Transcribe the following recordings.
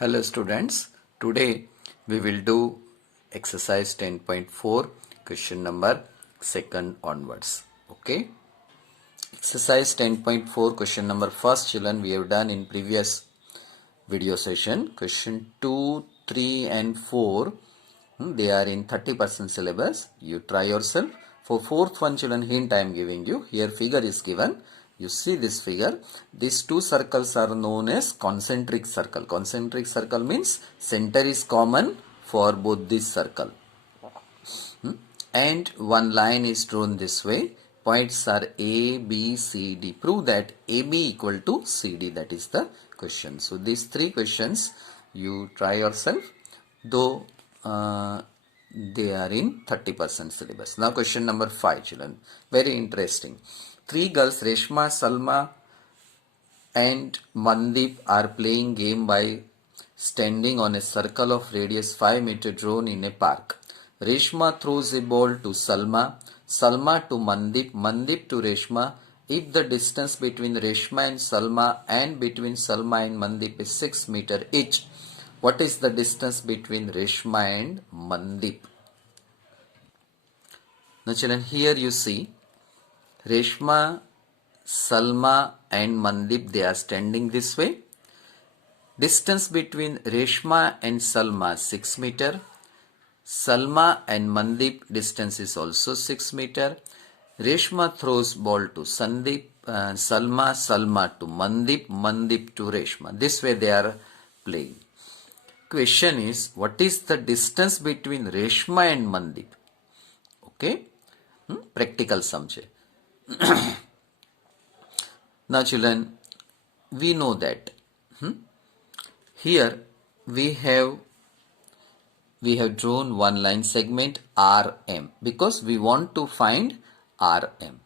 Hello students, today we will do exercise 10.4 question number 2 onwards. Okay, exercise 10.4 question number 1 children we have done in previous video session. Question 2, 3 and 4 they are in 30% syllabus. You try yourself. For fourth one children, hint I am giving you. Here figure is given. You see this figure. These two circles are known as concentric circle. Concentric circle means center is common for both this circle. And one line is drawn this way. Points are A, B, C, D. Prove that AB equal to CD. That is the question. So these three questions you try yourself. Though they are in 30% syllabus. Now question number 5 children. Very interesting. Three girls Reshma, Salma and Mandip are playing game by standing on a circle of radius 5 meter drawn in a park. Reshma throws a ball to Salma, Salma to Mandip, Mandip to Reshma. If the distance between Reshma and Salma and between Salma and Mandip is 6 meter each, what is the distance between Reshma and Mandip? Now children, here you see Reshma, Salma and Mandip, they are standing this way. Distance between Reshma and Salma 6 meter. Salma and Mandip distance is also 6 meter. Reshma throws ball to Sandeep, Salma, Salma to Mandip, Mandip to Reshma. This way they are playing. Question is, what is the distance between Reshma and Mandip? Okay, practical sum છે. Now children, we know that here we have drawn one line segment RM because we want to find RM.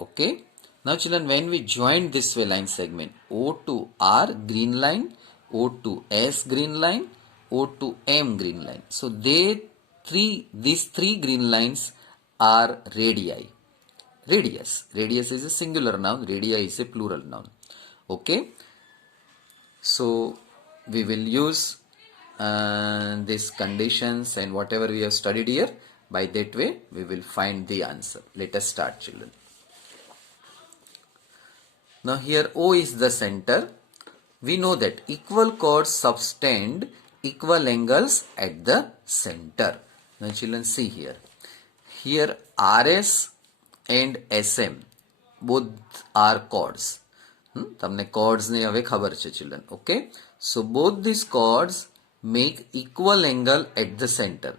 Okay. Now children, when we join this way line segment, O to R green line, O to S green line, O to M green line. So these three green lines are radii. Radius is a singular noun, radii is a plural noun. Okay. So we will use these conditions and whatever we have studied here. By that way we will find the answer. Let us start children. Now here O is the center. We know that equal chords subtend equal angles at the center. Now children, see here. Here RS and SM both are chords. તમને chords ને હવે ખબર છે children. Okay. So both these chords make equal angle at the center.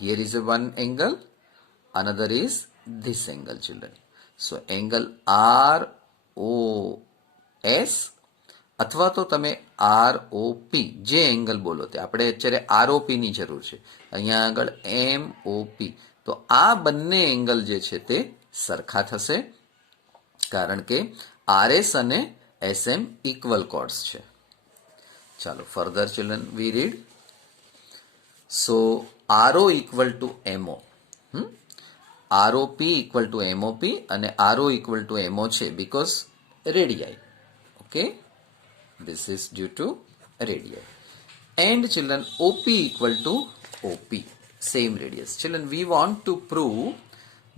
Here is a one angle, another is this angle children. So angle ROS અથવા તો તમે ROP જે angle બોલો તે આપણે અત્યારે ROP ની જરૂર છે. અહીંયા આગળ MOP. તો આ બંને એંગલ જે છે તે સરખા થશે કારણ કે RS અને SM equal chords છે. ચાલો further children we read. So RO equal to MO. ROP equal to MOP અને RO equal to MO છે because radii. Okay. This is due to radii. And children OP equal to OP. Same radius. Children, we want to prove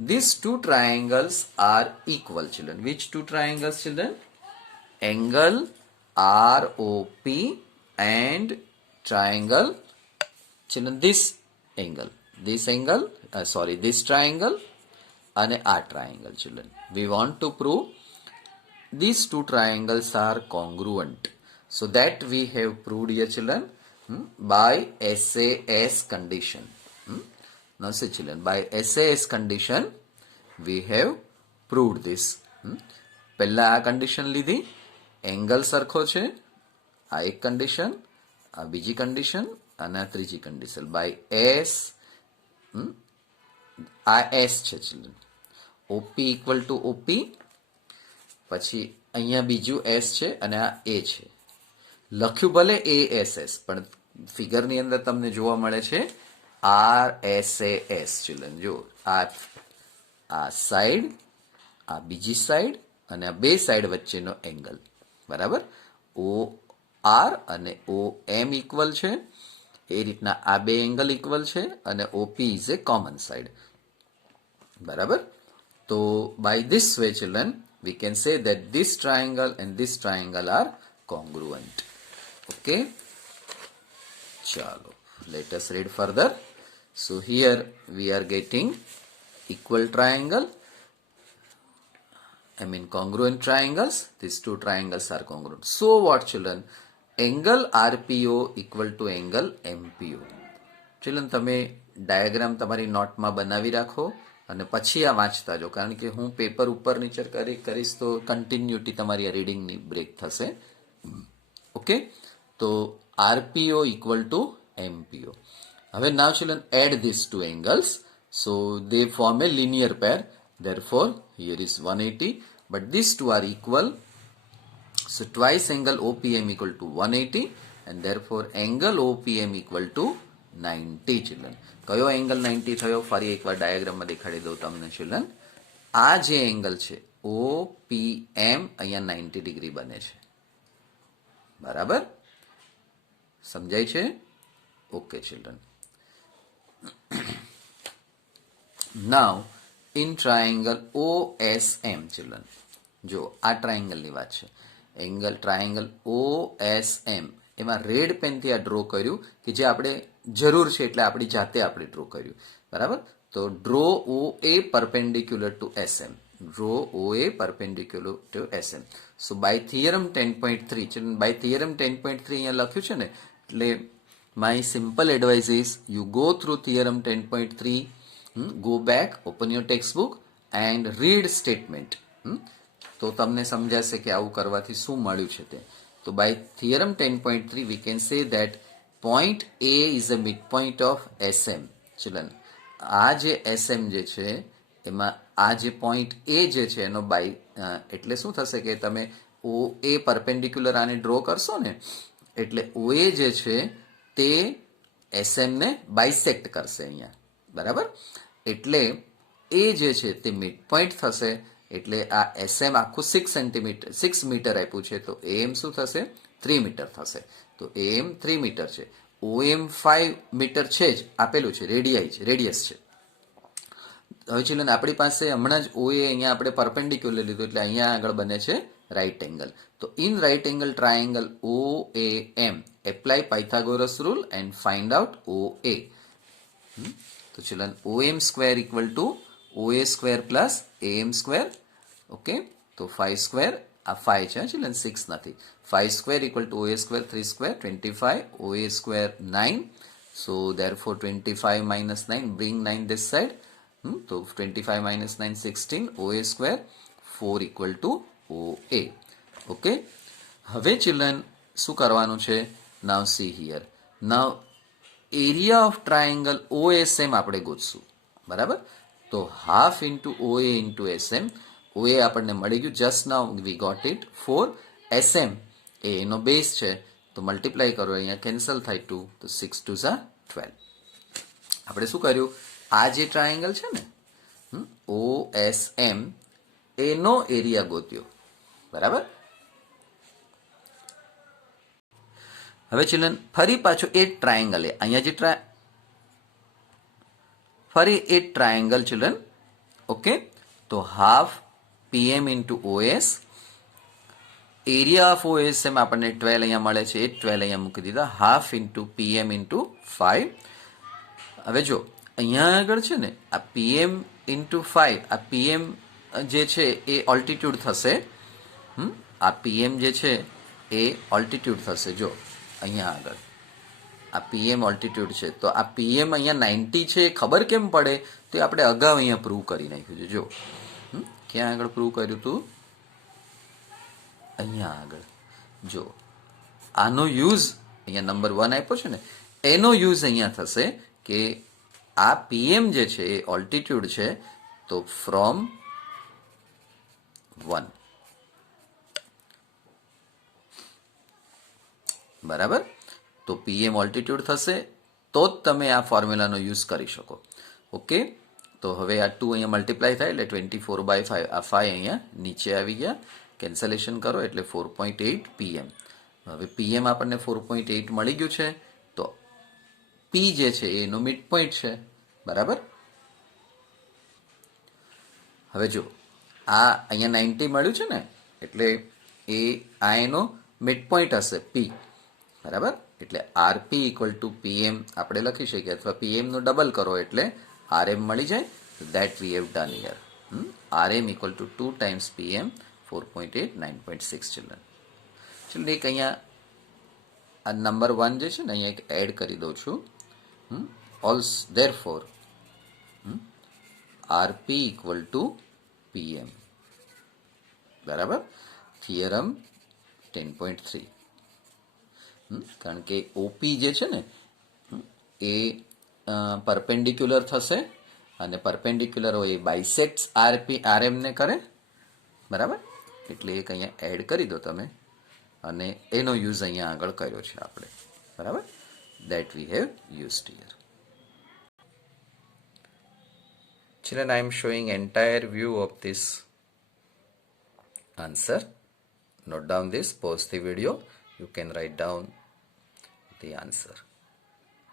these two triangles are equal children. Which two triangles children? Angle ROP and triangle children this triangle and a triangle children. We want to prove these two triangles are congruent. So that we have proved here children by SAS condition. Now see children, by SAS condition we have proved this. પહેલા આ condition લીધી, angle સરખો છે, આ એક condition, આ બીજી condition અને આ ત્રીજી condition. By S, આ S છે children. OP equal to OP, પછી અહીંયા બીજું S છે અને આ A છે. લખ્યું ભલે ASS પણ ફિગરની અંદર તમને જોવા મળે છે RSAS children. જો આ સાઈડ, આ બીજી સાઈડ અને આ બે સાઈડ વચ્ચેનો એંગલ બરાબર. આર અને ઓ એમ ઇક્વલ છે, એ રીતના આ બે એંગલ ઇક્વલ છે અને OP is a common side. બરાબર. તો by this way children we can say that this triangle and this triangle are congruent. Okay, chalo, let us read further. So here we are getting equal triangle, I mean congruent triangles. These two triangles are congruent. So what children? Angle RPO equal to angle MPO. Children તમે diagram તમારી નોટમાં બનાવી રાખો અને પછી આ વાંચતા જો, કારણ કે હું પેપર ઉપર નીચે કરીશ તો કન્ટિન્યુટી તમારી આ રીડિંગની બ્રેક થશે. ઓકે, તો આરપીઓ ઇક્વલ ટુ એમપીઓ. હવે now children add this to angles, so they form a linear pair, therefore here is 180, but these two are equal, so twice angle OPM equal to 180 and therefore angle OPM equal to 90 children. કયો angle 90 થયો ફરી એકવાર ડાયાગ્રામમાં દેખાડી દઉં તમને children. આ જે એંગલ છે OPM અહીંયા 90 ડિગ્રી બને છે. બરાબર, સમજાય છે? Okay children. Now in triangle OSM children, જો આ ટ્રાયેંગલની વાત છે, ટ્રાયેંગલ OSM એમાં રેડ પેનથી આ ડ્રો કર્યું કે જે આપણે જરૂર છે એટલે આપણી જાતે આપણે ડ્રો કર્યું. બરાબર, તો draw OA perpendicular to SM, draw OA perpendicular to SM. So by theorem 10.3 children, by theorem 10.3 અહીંયા લખ્યું છે ને, એટલે my simple advice is you go through theorem 10.3, go back, open your textbook and read statement. તો તમને સમજાશે કે આવું કરવાથી શું મળ્યું છે તે. તો by theorem 10.3 we can say that point A is a midpoint of SM. Children, આ જે SM જે છે એમાં આ જે પોઈન્ટ A જે છે એનો બાય એટલે શું થશે કે તમે OA પરપેન્ડિક્યુલર આને ડ્રો કરશો ને, એટલે OA જે છે તે SM ને બાયસેક્ટ કરશે અહીંયા. બરાબર, એટલે એ જે છે તે મિડ પોઈન્ટ થશે, એટલે આ SM આખું 6 મીટર આપ્યું છે, તો AM શું થશે? 3 મીટર થશે. તો AM 3 મીટર છે, OM 5 મીટર છે જ, આપેલું છે, રેડિયસ છે. હવે ચિલ્ડ્રન આપણી પાસે હમણાં જ OA અહીંયા આપણે પરપેન્ડિક્યુલર લીધું, એટલે અહીંયા આગળ બને છે રાઇટ એંગલ. તો in right angle triangle OAM apply Pythagoras rule and find out OA. તો children OM square equal to OA square plus AM square. Okay, તો 5 સ્ક્વેર, આ 5 છે ચિલ્ડ્રન, 6 નથી. 5 square equal to OA square, 3 square 25, OA square 9. So therefore 25 minus 9, bring 9 this side. તો 25 minus 9 16, OA square 4 equal to OA. Okay, હવે children શું કરવાનું છે? Now see here, now area of triangle OSM આપણે ગોતશું. બરાબર, તો half into OA into SM. OA આપણને મળી ગયું, just now we got it. 4 SM એ એનો બેઝ છે, તો મલ્ટીપ્લાય કરો, અહીંયા કેન્સલ થાય 2, તો 6 2 12. આપણે શું કર્યું? આ જે ટ્રાયેંગલ છે ને OSM એનો એરિયા ગોત્યો. બરાબર, હવે ચિલ્ડ્રન ફરી પાછું એ ટ્રાયેંગલ, અહીંયા જે ફરી એ ટ્રાયેંગલ ચિલ્ડ્રન. ઓકે, તો half PM into OS, area of OSM આપણને 12 અહીંયા મળે છે, એ 12 અહીંયા મૂકી દીધા, હાફ ઇન્ટુ PM ઇન્ટુ 5. હવે જો અહીંયા આગળ છે ને આ PM ઇન્ટુ 5, આ PM જે છે એ ઓલ્ટિટ્યુડ થશે. આ PM જે છે એ ઓલ્ટિટ્યુડ થશે. જો અહીંયા આગળ આ PM ઓલ્ટિટ્યુડ છે, તો આ PM અહીંયા 90 છે, ખબર કેમ પડે? તો આપણે અગાઉ અહીંયા પ્રૂવ કરી નાખ્યું છે. જો ક્યાં આગળ પ્રૂવ કર્યું હતું? અહીંયા આગળ. જો આનો યુઝ અહીંયા નંબર 1 આપ્યો છે ને, એનો યુઝ અહીંયા થશે કે આ PM જે છે એ ઓલ્ટિટ્યુડ છે, તો ફ્રોમ 1. બરાબર, તો PM ઓલ્ટિટ્યુડ થશે તો જ તમે આ ફોર્મ્યુલાનો યુઝ કરી શકો. ઓકે, તો હવે આ 2 અહીંયા મલ્ટીપ્લાય થાય એટલે 24/5, આ 5 અહીંયા નીચે આવી ગયા, કેન્સલેશન કરો એટલે 4.8 PM. હવે પીએમ આપણને 4.8 મળી ગયું છે, તો પી જે છે એનો મિડ પોઈન્ટ છે, બરાબર. હવે જો આ અહીંયા 90 મળ્યું છે ને, એટલે આ એનો મિડ પોઈન્ટ હશે પી, બરાબર. એટલે આરપી ઇક્વલ ટુ પીએમ આપણે લખી શકીએ, અથવા પીએમનું ડબલ કરો એટલે આરએમ મળી જાય. That we have done here. RM equal to 2 times PM 4.8 9.6 children. ચલો એક અહીંયા આ નંબર 1 જે છે ને અહીંયા એક એડ કરી દઉં છું. Also therefore RP equal to PM, બરાબર. થિયરમ 10.3. કારણ કે ઓપી જે છે ને એ પરપેન્ડિક્યુલર થશે, અને પરપેન્ડિક્યુલર હોય એ બાયસેક્ટ્સ આરએમને કરે, બરાબર. એટલે એક અહીંયા એડ કરી દો તમે, અને એનો યુઝ અહીંયા આગળ કર્યો છે આપણે, બરાબર. That we have used here. Children, I am showing entire view of this answer. Note down this, pause the video. You can write down the answer.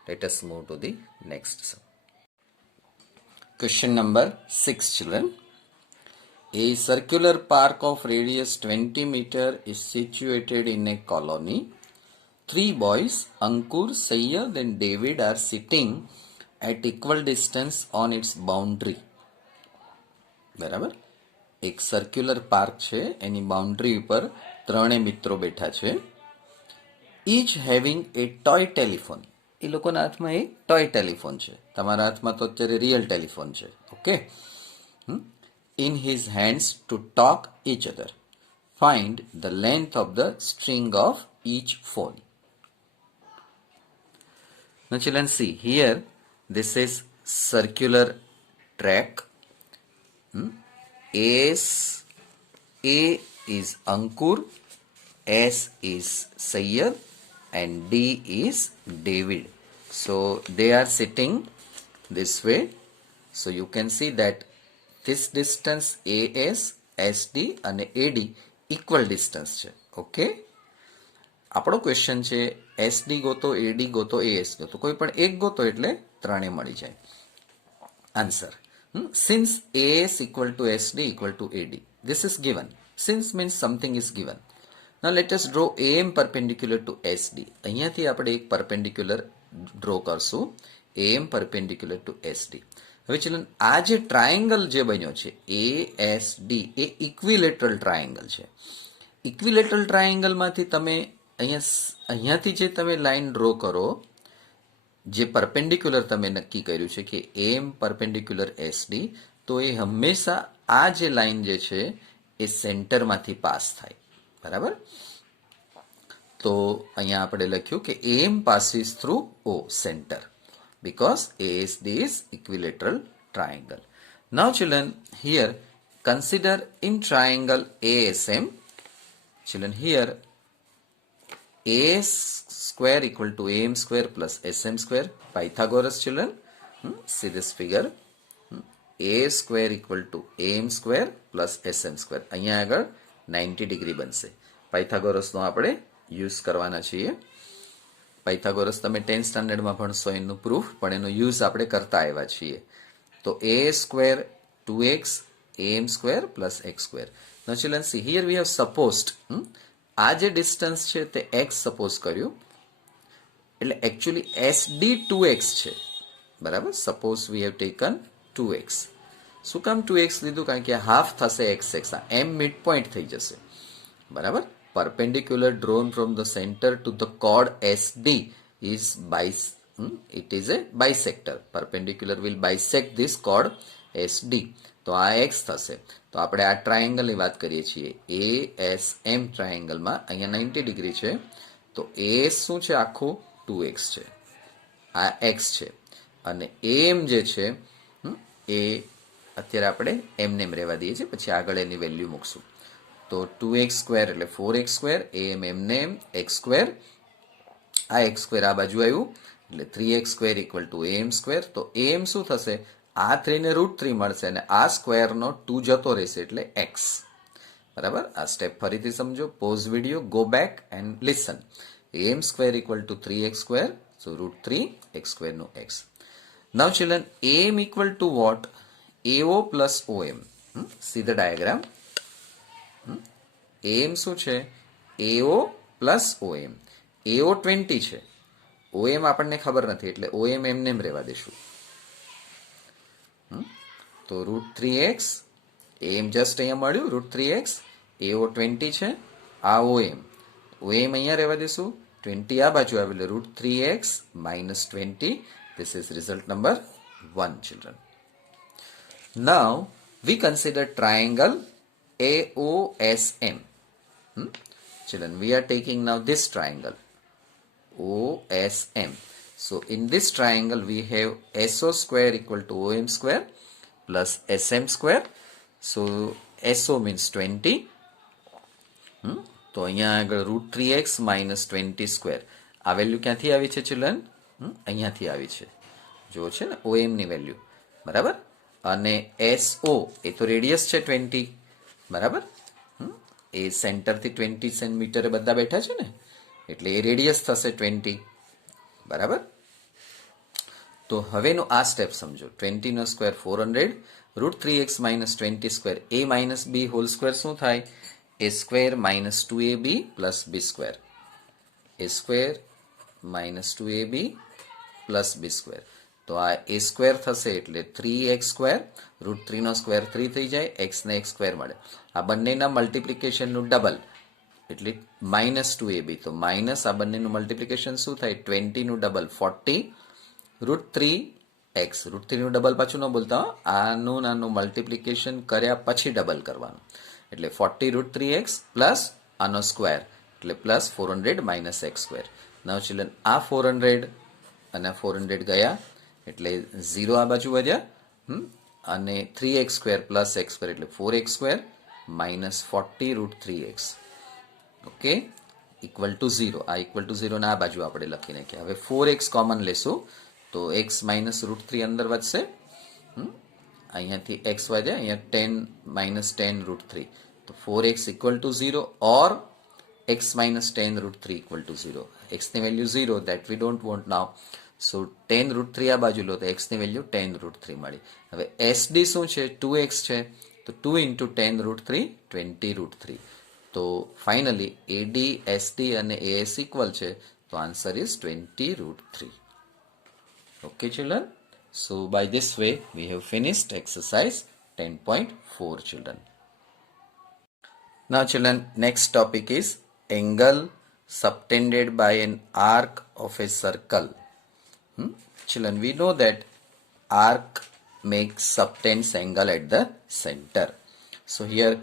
Let us move to the next sum. Question number 6, children. A circular park of radius 20 meter is situated in a colony. 3 boys, Ankur, Sayyad and David are sitting at equal distance on its boundary. બરાબર. એક circular park છે, એની boundary ઉપર ત્રણે મિત્રો બેઠા છે. Each having એ toy telephone. એ લોકોના હાથમાં એક ટોય ટેલિફોન છે. તમારા હાથમાં તો અત્યારે રિયલ ટેલિફોન છે, okay. In his hands to talk each other. Find the length of the string of each phone. Now children, see here, this is circular track. A is Ankur, S is Sayyad, and D is David. So they are sitting this way. So you can see that this distance AS, SD and AD equal distance છે, okay. આપણો question છે SD ગોતો, એડી ગોતો, as ગોતો. કોઈ પણ એક ગોતો એટલે ત્રણે મળી જાય. Answer. Since AS equal to SD equal to AD, this is given. Since means something is given. Now let us draw AM perpendicular to SD. અહીંયાથી આપણે એક પરપેન્ડિક્યુલર ડ્રો કરશું, એએમ પરપેન્ડિક્યુલર ટુ એસડી. હવે children, આ જે triangle જે બન્યો છે એએસડી એ ઇક્વિલેટરલ ટ્રાયેંગલ છે. ઇક્વિલેટરલ ટ્રાયેંગલમાંથી તમે અહીંયાથી જે તમે લાઈન ડ્રો કરો, જે પરપેન્ડિક્યુલર તમે નક્કી કર્યું છે કે એમ પરપેન્ડિક્યુલર એસડી, તો એ હંમેશા આ જે લાઈન જે છે એ સેન્ટરમાંથી પાસ થાય, બરાબર. તો અહીંયા આપણે લખ્યું કે M passes through O centre, because ASD is equilateral triangle. Now children, here consider in triangle ASM. Children, here AS square equal to AM square plus SM square. Pythagoras, children. See this figure. A square equal to AM square plus SM square. અહીંયા આગળ 90 degree બનશે. પાયથાગોરસનો આપણે use કરવાના છીએ. Pythagoras તમે 10th સ્ટાન્ડર્ડમાં ભણશો એનું proof, પણ એનો યુઝ આપણે કરતા આવ્યા છીએ. તો A square 2x AM square plus x square. Now children, see here we have supposed આ જે ડિસ્ટન્સ છે તે x સપોઝ કર્યું, એટલે એકચ્યુઅલી SD 2x છે, બરાબર. Suppose we have taken 2x. શું કામ 2x લીધું? કારણ કે હાફ થશે x આ m મિડ પોઈન્ટ થઈ જશે, બરાબર. Perpendicular drawn from the center to the chord SD is it is a bisector. Perpendicular will bisect this chord SD. તો આ x થશે. તો આપણે આ ટ્રાયેંગલની વાત કરીએ છીએ, ASM ટ્રાયેંગલમાં અહીંયા 90 ડિગ્રી છે, તો AS શું છે? આખું 2x છે, આ x છે, અને AM જે છે એ અત્યારે આપણે એમને રહેવા દઈએ છીએ, પછી આગળ એની વેલ્યુ મૂકશું. તો 2x સ્ક્વેર એટલે 4x સ્ક્વેર, AM એમને એમ x સ્ક્વેર, આ x સ્ક્વેર આ બાજુ આવ્યું એટલે 3x square equal two AM square. તો AM શું થશે? આ 3 ને √3 મળશે, અને આ સ્ક્વેરનો 2 જતો રહેશે એટલે x. બરાબર. આ સ્ટેપ ફરીથી સમજો. Pause video, go back and listen. M square equal to 3x square, so √3 x સ્ક્વેરનું x. Now children, M equal to what? AO plus OM. See the diagram. M શું છે? AO plus OM. AO 20 છે, OM આપણને ખબર નથી, એટલે OM એમને એમ રહેવા દેશું. તો √3x, એમ જસ્ટ અહીંયા મળ્યું √3x, AO 20 છે, આ OM અહીંયા રહેવા દેશું, 20 આ બાજુ આવે એટલે √3x minus 20. This is result number 1, children. Now we consider triangle AOSM. Children, we are taking now this triangle OSM. So in this triangle we have SO square equal to OM square plus SM square. So SO means 20. તો અહીંયા આગળ √3x minus 20 square. આ value ક્યાંથી આવી છે children? અહીંયાથી આવી છે. જો છે ને OM ની વેલ્યુ, બરાબર. અને SO એ તો રેડિયસ છે 20, બરાબર. એ સેન્ટરથી 20 સેન્ટીમીટરે બધા બેઠા છે ને, એટલે એ રેડિયસ થશે 20, બરાબર. તો હવેનો આ સ્ટેપ સમજો. 20 નો square 400, √3x minus 20 square, a minus b whole square શું થાય? a square minus 2ab plus b square. a square minus 2ab plus b square. તો આ a square થશે એટલે 3x square, √3 નો સ્ક્વેર 3 થઈ જાય, x ને x સ્ક્વેર મળે. આ બંનેના મલ્ટિપ્લિકેશનનું ડબલ એટલે -2ab. તો માઇનસ આ બંનેનું મલ્ટિપ્લિકેશન શું થાય? 20 નું ડબલ 40, √3x, √3 નું ડબલ પાછું ન બોલતા, આનું મલ્ટિપ્લિકેશન કર્યા પછી ડબલ કરવાનું, એટલે 40 √3x પ્લસ આનો સ્ક્વેર એટલે પ્લસ 400 માઇનસ x સ્ક્વેર. નાવ ચિલ્ડ્રન, આ 400 અને 400 ગયા એટલે 0 આ બાજુ વધ્યા, અને 3x square plus x square એટલે 4x square minus 40 √3x. Okay, equal to 0. આ ઇક્વલ ટુ 0 ના આ બાજુ આપણે લખી નાખીએ. હવે 4x કોમન લેશું તો x માઇનસ √3 અંદર વધશે, અહીંયાથી x વધ્યા, અહીંયા 10 minus 10 √3. તો 4x equal to 0 or x minus 10 √3 equal to 0. x ની value 0, that we don't want now. So 10 √3 આ બાજુ લો તો x ની વેલ્યુ 10 √3 મળી. હવે SD શું છે? 2x છે, તો 2 into 10 √3, 20 √3. તો ફાઇનલી AD, SD અને AS ઇક્વલ છે, તો answer is 20 √3. Okay children, so by this way we have finished exercise 10.4, children. Now children, next topic is angle subtended by an arc of a circle. Children, we know that arc makes subtends angle at the center. So here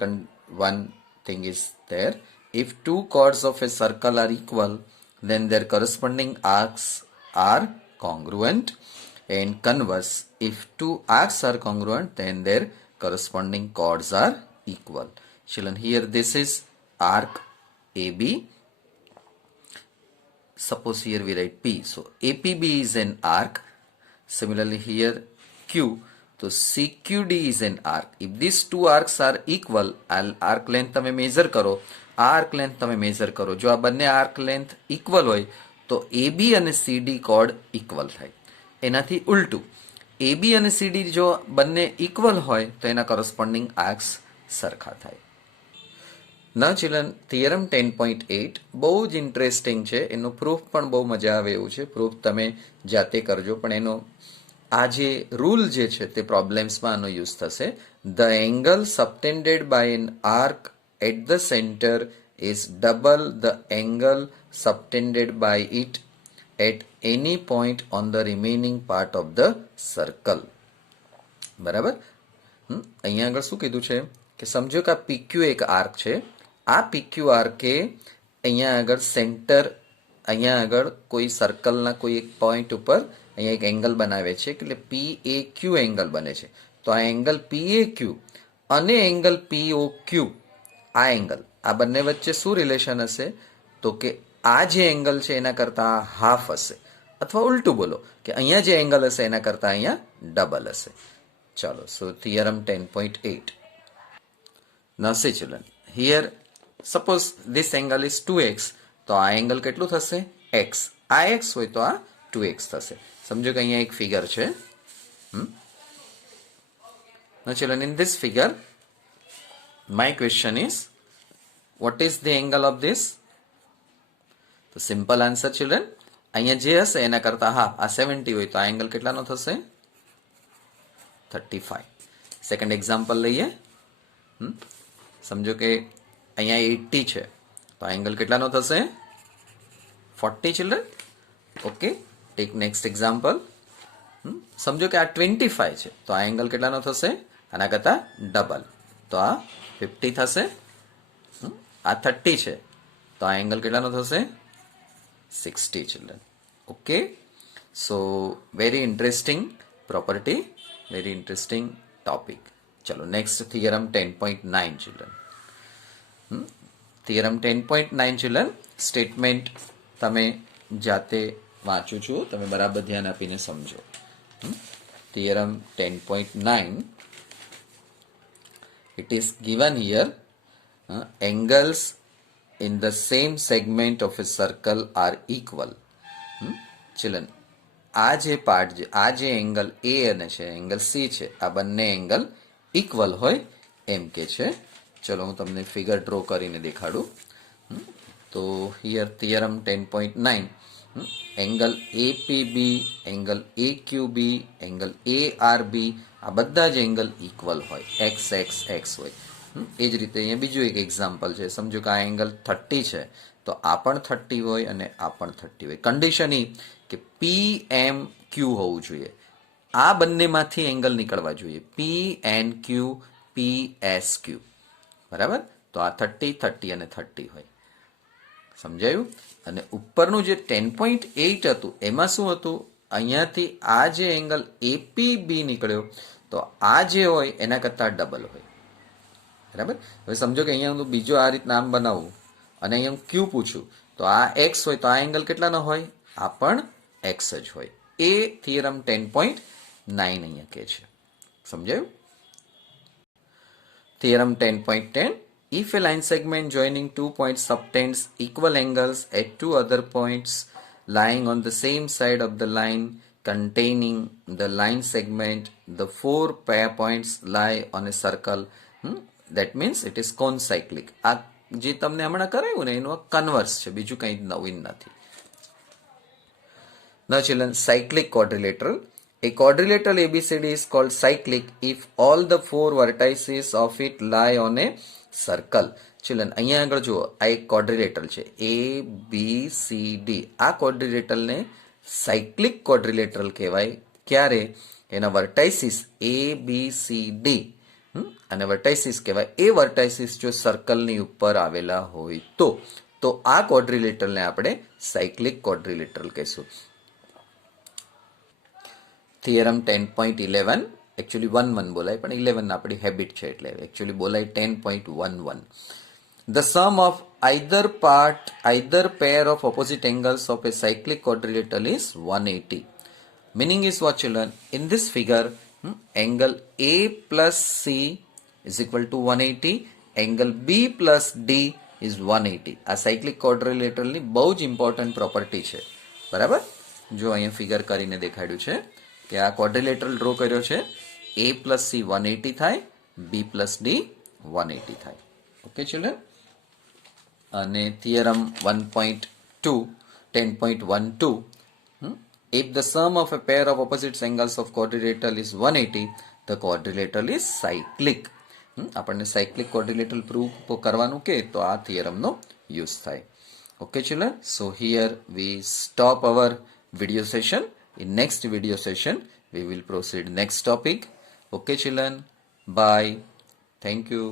one thing is there. If two chords of a circle are equal, then their corresponding arcs are congruent, and converse, if two arcs are congruent, then their corresponding chords are equal. Children, here this is arc AB. Suppose here we write P. So APB is an arc. Similarly here Q. So CQD is an arc. If these two arcs are equal, arc length તમે measure કરો, આ arc length તમે measure કરો. જો આ બંને arc length equal હોય તો AB અને CD કોડ equal થાય. એનાથી ઉલટું, AB અને CD જો બંને equal હોય તો એના corresponding arcs સરખા થાય. ના ચિલ્ડ્રન, થિયરમ 10.8 બહુ જ ઇન્ટરેસ્ટિંગ છે. એનો પ્રૂફ પણ બહુ મજા આવે એવું છે. પ્રૂફ તમે જાતે કરજો, પણ એનો આ જે રૂલ જે છે તે પ્રોબ્લેમ્સમાં આનો યુઝ થશે. The angle subtended by an arc at the centre is double the angle subtended by it at any point on the remaining part of the circle. બરાબર. અહીંયા આગળ શું કીધું છે કે સમજો કે આ PQ એક આર્ક છે. આ PQ આર્કે અહીંયા આગળ સેન્ટર, અહીંયા આગળ કોઈ સર્કલના કોઈ એક પોઈન્ટ ઉપર અહીંયા એક એંગલ બનાવે છે, એટલે PAQ એંગલ બને છે. તો આ એંગલ PAQ અને એંગલ POQ, આ એંગલ, આ બંને વચ્ચે શું રિલેશન હશે? તો કે આ જે એંગલ છે એના કરતાં હાફ હશે, અથવા ઉલટું બોલો કે અહીંયા જે એંગલ હશે એના કરતાં અહીંયા ડબલ હશે. ચાલો, so theorem 10.8. Now see children, here suppose this angle is 2x, તો આ એંગલ કેટલું થશે? x. આ x હોય તો આ 2x થશે. સમજો કે અહીંયા એક ફિગર છે. Now children, in this figure, my question is, what is the angle of this? તો સિમ્પલ આન્સર ચિલ્ડ્રન, અહીંયા જે હશે એના કરતા હાફ, આ 70 હોય તો આ એંગલ કેટલાનો થશે? 35. સેકન્ડ એક્ઝામ્પલ લઈએ. સમજો કે અહીંયા 80 છે તો આ એંગલ કેટલાનો થશે? 40 children. Okay, take next example. સમજો કે આ 25 છે તો આ એંગલ કેટલાનો થશે? આના કરતા ડબલ, તો આ 50 થશે. આ 30 છે તો આ એંગલ કેટલાનો થશે? 60 children. Okay, so very interesting property, very interesting topic. ચલો next theorem 10.9 children. Theorem 10.9 children, statement તમે જાતે વાંચું છું, તમે બરાબર ધ્યાન આપીને સમજો. થિયરમ 10.9, it is given here, angles in the same segment of a circle are equal. Children, આ જે પાર્ટ છે, આ જે એંગલ એ અને છે એંગલ સી છે, આ બંને એંગલ ઇક્વલ હોય એમ કે છે. ચલો હું તમને ફિગર ડ્રો કરીને દેખાડું. તો here theorem 10.9, angle APB, angle AQB, angle ARB, આ બધા જ એંગલ ઇક્વલ હોય, એક્સ એક્સ એક્સ હોય. એ જ રીતે અહીંયા બીજું એક એક્ઝામ્પલ છે. સમજો કે આ એંગલ 30 છે તો આ પણ 30 હોય અને આ પણ 30 હોય. કન્ડિશન એ કે પી એમ ક્યુ હોવું જોઈએ, આ બંનેમાંથી એંગલ નીકળવા જોઈએ, પી એન ક્યુ, પી એસ ક્યુ. બરાબર, તો આ 30 30 અને 30 હોય. સમજાયું? અને ઉપરનું જે 10.8 હતું એમાં શું હતું? અહીંયાથી આ જે એંગલ એપીબી નીકળ્યો તો આ જે હોય એના કરતાં ડબલ હોય. બરાબર, હવે સમજો કે અહીંયા હું બીજો આ રીતના આમ બનાવું અને અહીંયા હું ક્યુ પૂછું તો આ એક્સ હોય તો આ એંગલ કેટલાનો હોય? આ પણ એક્સ જ હોય. એ થિયરમ 10.9 અહીંયા કહે છે. સમજાયું? Theorem 10.10, if a line segment joining 2 points subtends equal angles at two other points lying on the same side of the line containing the line segment, the four pair points lie on a circle. That means it is concyclic. આ જે તમને હમણાં કરાયું ને એનું કન્વર્સ છે, બીજું કંઈ નવીન નથી. Now children, cyclic quadrilateral. A quadrilateral ABCD is called cyclic if all the four vertices of it lie on a circle. Children, અહીંયા આગળ જુઓ, આ એક ક્વોડ્રિલેટરલ છે, ABCD. આ ક્વોડ્રિલેટરલને સાયક્લિક ક્વોડ્રિલેટરલ કહેવાય. ક્યારે? એના વર્ટાઇસિસ ABCD અને વર્ટાઇસિસ કહેવાય. એ વર્ટાઇસિસ જો સર્કલની ઉપર આવેલા હોય તો આ ક્વોડ્રિલેટરલને આપણે સાયક્લિક ક્વોડ્રિલેટરલ કહીશું. થિયરમ 10.11, એકચ્યુઅલી 1 બોલાય પણ 11 આપણી હેબિટ છે એટલે એકચ્યુઅલી બોલાય 10.11. The sum of either pair of opposite angles of a cyclic quadrilateral is 180. Meaning is what, children? In this figure, angle A plus C is equal to 180, angle B plus D is 180. આ cyclic quadrilateral ની બહુ જ important property છે. બરાબર, જો અહીંયા figure કરીને દેખાડ્યું છે કે આ ક્વોડ્રિલેટરલ ડ્રો કર્યો છે, A plus C 180 થાય, B plus D 180 થાય. Okay children. અને theorem 1.2, 10.12, if the sum of a pair of opposite angles of quadrilateral is 180, the quadrilateral is cyclic. આપણને સાયક્લિક ક્વોડ્રિલેટરલ પ્રૂવ કરવાનું કે તો આ થિયરમનો યુઝ થાય. Okay children, so here we stop our video session. In next video session we will proceed next topic. Okay children, bye, thank you.